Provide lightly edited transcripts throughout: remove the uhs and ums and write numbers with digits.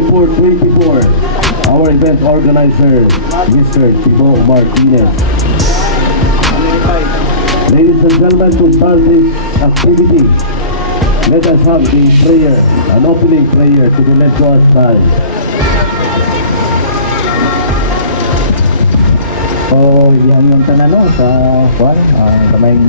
5424, our event organizer, Mr. Tibo Martinez. Ladies and gentlemen, to start this activity, let us have the prayer, an opening prayer to the Let's time. So, yan yung tanano sa kuwan, kamay.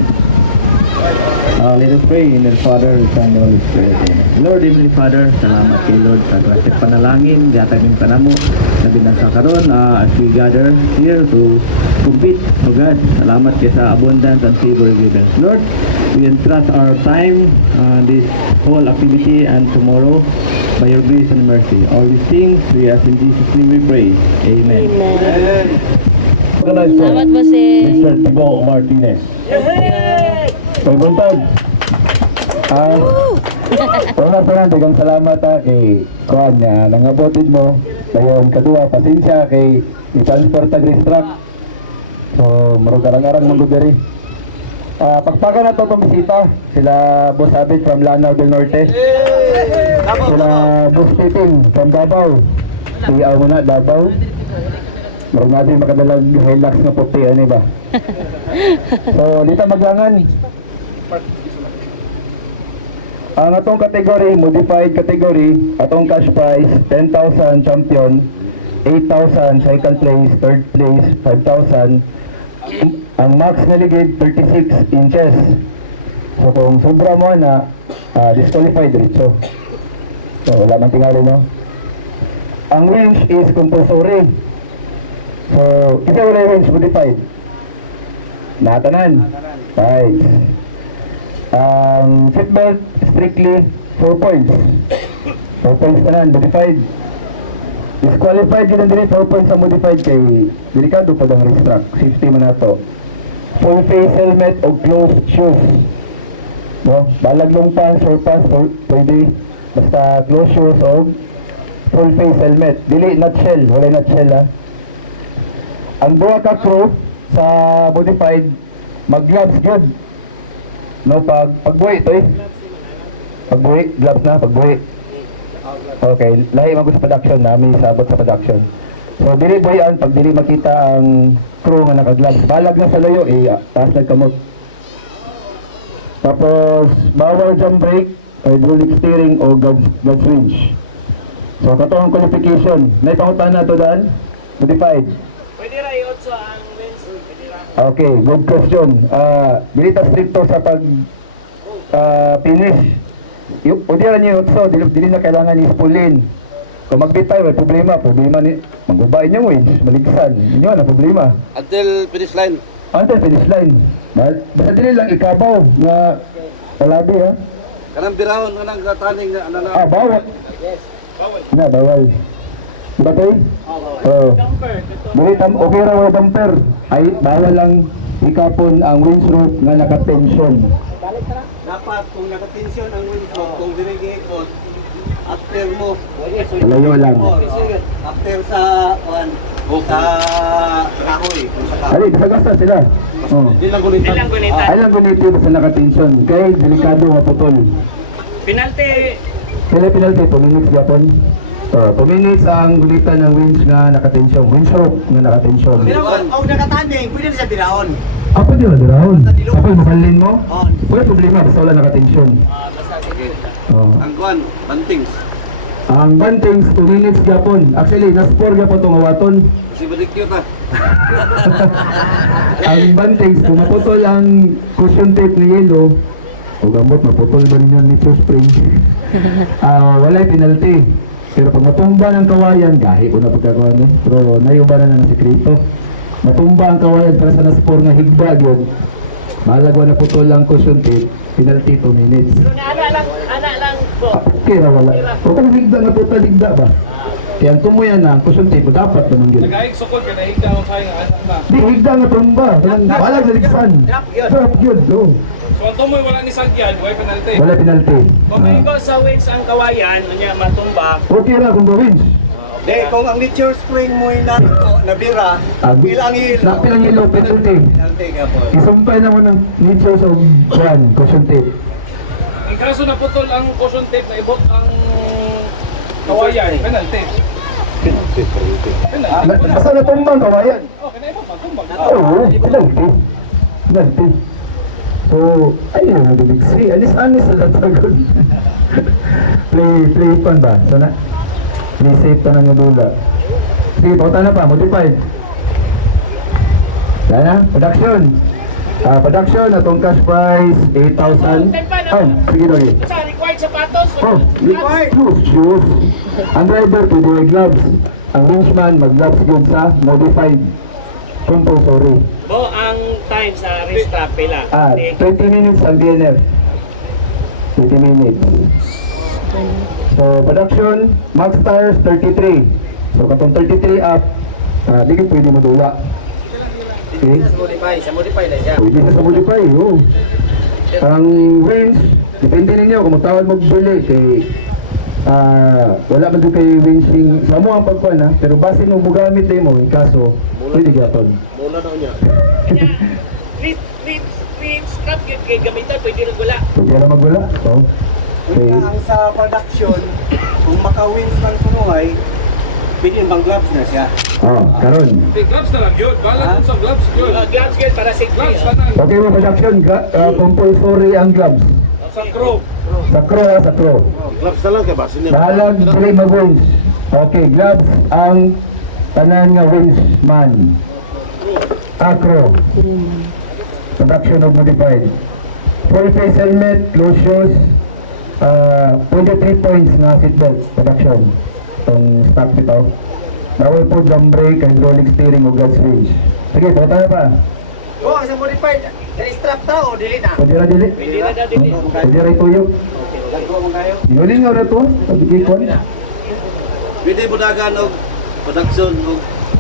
Let us pray in the Father, Son, and Holy Spirit. Lord, Heavenly Father, salamat kay Lord sa grasya panalangin, yata yung panamo na binasa karon as we gather here to compete to God. Salamat kay sa abundance and favor given. Lord, we entrust our time, this whole activity and tomorrow by your grace and mercy. All these things we ask in Jesus' name we pray. Amen. Amen. Organizer, Salamat po si... Mr. Tibo Martinez. May buntag. Una dagang salamat kay Kuan na nangabotid mo. Dayon kadua pasensya kay i-transport tag truck. So marog arang-arang mong diri. Pagpakan na to bisita sila Boss Abid from Lanao del Norte. Sila Boss Titing from Davao. Iyaw mo na Davao. Marag natin makadalag Hilux na puti, ano ba? So, dito maglangan. Ang atong category, modified category, atong cash prize, 10,000 champion, 8,000 second place, third place, 5,000. Ang max delegate, 36 inches. So, kung sobra mo na, disqualified diretso. So, wala man tingali, no? Ang winch is compulsory. So, kita wala range modified. Natanan. Right. Seatbelt strictly 4 points. 4 points tanan modified. Disqualified yun din 4 points sa modified kay delikado pa ang racetrack. Safety man nato. Full face helmet o closed shoes. No, balag long pants or pants pwede. Basta closed shoes o full face helmet. Dili nutshell, wala nutshell ha. Ang buha ka crew sa modified mag-gloves good. No, pagbuhi ito eh. Pagbuhi, gloves na, pagbuhi. Okay, lahi mag sa production na, may sabot sa production. So, dili buhian, pag dili makita ang crew nga naka-gloves. Balag na sa layo eh, taas nagkamot. Tapos, bawal jump brake, hydraulic steering o gas winch. So, katong qualification. May pangutan na ito daan, modified. Pwede ra i-otso ang lens. Okay, good question. Dili ta stricto sa pag finish. Pwede ra niyo so dili na kailangan i-spoolin. Kung magbitay may problema ni magbabain yung winch, maligsan. Inyo na problema. Until finish line. Until finish line. Basta dili lang ikabaw nga palabi ha. Kanang birahon nga nang taning na ano na. Bawal. Yes. Bawal. Na bawal. Diba tayo? Oo. Okay raw ang bumper. Ay, bawal lang ikapon ang windshield nga naka-tension. Dapat kung naka-tension ang windshield, kung dinigikot, after mo. Layo lang. After sa kahoy. Ali, gasa sila. Oh. Ilang gunitan. Ay lang gunito sa naka-tension. Kaya delikado maputol. Penalty. Kaya penalty, 2 minutes yapon. 2 minutes ang gulitan ng winch nga naka-tension. Winch rope nga naka-tension. Pero kung nakatanding, pwede na siya birahon. Apa di ba dirahon? Apa mahalin mo? Oo. Wala problema, basta wala naka-tension. Oh. Ang kuan, bantings. Ang bantings, 2 minutes yapon. Actually, nas-4 yapon itong awaton. Si Badikyo ta. Ang bantings, kung maputol ang cushion tape ni yellow, o gamot, maputol ba ninyo nitro spring? Wala'y penalty. Pero pag matumba ng kawayan, gahi ko na pagkakawa nun. Pero nayuba na ng sekreto. Matumba ang kawayan para sa naspor nga higbag yun. Malagwa na putol ang cushion tape, penalty 2 minutes. Pero ana lang po. Okay na wala. O kung higda na putol, higda ba? Kaya ang tumuyan na, ang cushion tape, dapat naman yun. Nagahig sukod ka na higda o kaya nga na. Di higda na tumba. Walang naligsan. Drop yun. So ang tumoy wala ni Sagyan, wala penalty. Wala penalty. Kung may iba sa winch ang kawayan, unya matumba. Okay na kung gawin. Di, kung ang nature spring mo na nabira, ilang hilo. Napilang hilo, penalty. Penalty ka po. Isumpay naman ng nature sa cushion tape. In kaso na putol ang caution tape na ibot ang Kawayan, penalty. Penalty. Basta natumbang kawayan. Oh, kaya pa patumbang. Oo, penalty. Penalty. So, ayun ang big three. Anis-anis na tatagod. play pan ba? Sana? Play safe pa ng dula. Sige, pauta na pa. Modified. Yan na. Production. Production. Atong cash price, 8,000. Oh, sige lagi. Sa required sapatos. Oh, shoes. Ang driver to wear gloves. Ang winchman mag-gloves yun sa modified. Compulsory. Bo, ang time sa restrap pila. 20 minutes ang DNF. 20 minutes. So, production, max tires 33. So, katong 33 up, di ka pwede madula. Okay? Sa modify na siya. Pwede sa modify, oh. Ang winch, depende ninyo kung magtawad magbili kay wala man doon kay winching sa mo ang pagkuhan ha, pero base nung bugamit din mo, in kaso, pwede gapon. Mula daw niya. Strap yun kay gamitan, pwede rin wala. Pwede na magwala. So, okay. Ang sa production, kung maka-wins ng kumuhay, pwede bang gloves na siya. Karon. Hey, gloves na lang yun. Bahala sa gloves yun. Gloves yun para safety. Gloves na lang. Okay mo production, compulsory ang gloves. Sa crew. Sa crew ha, sa crew. Gloves na lang kaya ba? Bahalag play mag-winch. Okay, gloves ang tanan nga winchman. Crew. Production of modified. Full face helmet, closed shoes, 23 points na seatbelt production. Itong stock nito. Bawal po drum brake, hydraulic steering o gas switch. Sige, bota na pa. Oh, sa modified. Na-strap ta o dili na? Pwede na dili. Pwede na daw dili. Pwede na ituyok. Lagko mo kayo. Inuling nga na ito. Pagkikon. Pwede mo dagan og production og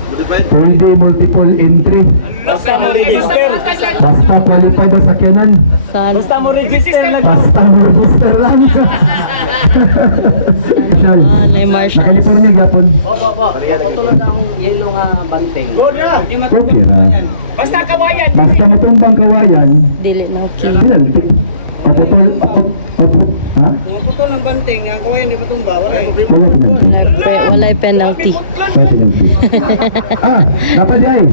modified. Pwede multiple entry. Basta mo register. Basta qualified ang sakyanan. Basta mo register lang. Basta mo register lang. Nay Marshall. Naka-California gapon. Tulad ang yellow nga banting. Okay na. Basta kawayan. Basta matumbang kawayan, Dili na okay. penalty. Paputol, ha? Kung putol ng banting, ang kawayan di matumba. Wala eh. Wala penalty. Walay penalty. Wala penalty. Napadiyay.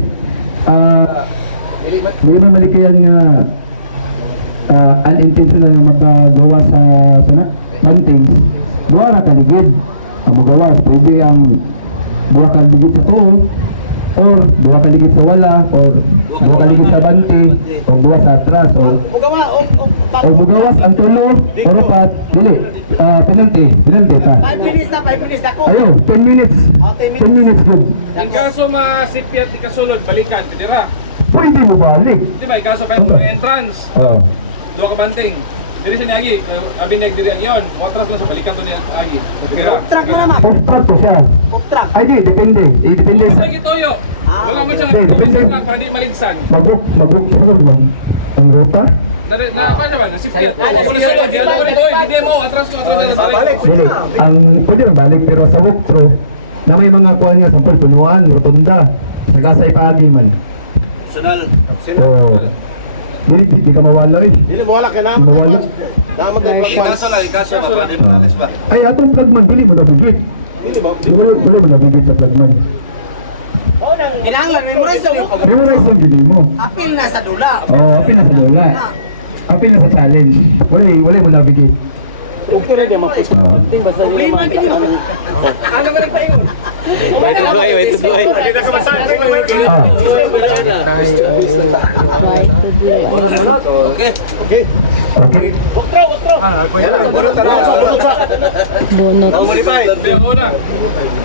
May mga malikayan nga unintentional na magagawa sa banting. Buwa na kaligid. Ang magawas, pwede ang buwa kaligid sa tuo, or buwa kaligid sa wala, or buwa kaligid sa banti, o buwa sa atras, o bugawas ang tulo, o rupat, dili. Penalty ta. 5 minutes na, 5 minutes na ko. Ayaw, 10 minutes. 10 minutes good. In kaso masipyat di kasulod, balikan. Pwede ra. Pwede mo balik. Di ba? In kaso pa yung entrance. Oo. Dua ka banting. Diri sa niagi. Abineg diri ang yon. Matras lang sa balikan to ni agi. Okay ra. Truck mo naman. Off-track to siya. Truck. Ay di, depende. Depende sa... Sige toyo. Wala mo siyang Depende. lang para di maligsan. Mag-book ang ruta. Na pa siya ba? Nasipyat. Kung nasulod, di alam ko nito. Hindi mo. Atras ko. Babalik. Dili. Ang pwede rin balik, pero sa walkthrough, na may mga kuha nga, sampol, punuan, rotunda, nagasay paagi man. Optional. So, di ka mawala eh. Dili mo wala ka na. Mawala. Damag ang ikaso lang, ikaso ba pwede mo alis ba? Ay, atong plugman, dili mo nabigit. Dili ba? Wala mo nabigit sa plugman. Kinahanglan, memorize na mo. Memorize ang gini mo. Apil na sa dula. Oo, apil na sa lola. Apil na sa challenge. Wala mo nabigit. Problema din yun. Ano ba nagpaingon? Wait to do it. Hindi na ka masabi. Try to do it. Okay. Okay. Bukro. Bunot na. Bunot. Modified. Yung una.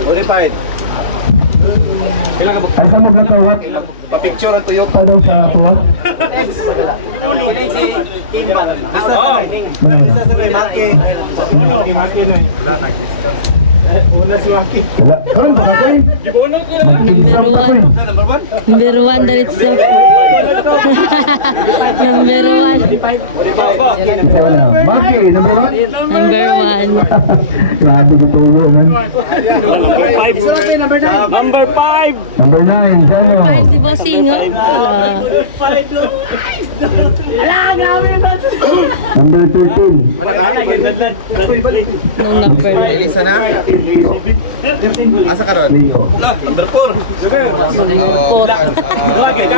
Modified. Ay, sa mo lang kawat. Pa-picture ang tuyok. Ano sa tuwag? Kining si Kimbal. Isa sa may Maki. Maki na. Una si Maki. Wala. Karoon ba ka eh? Gibunot ko na. Mag-exam pa ko eh. Number 1? Number 1 diretso. Number 1. Ikaw na. Maki, number 1? Number 1. Grabe ko tulo man. Number 5. Number 9, Jano. Si Bossing. Oh. Number 13. Nung number. Isa na. Asa ka ron? Leo. Number 4.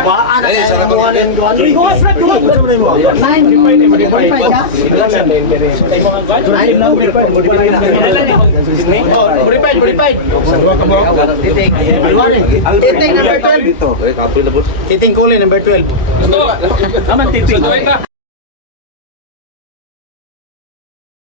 Baan na sa mga nandun. Titing kuli number 12. Ito. Aman titing.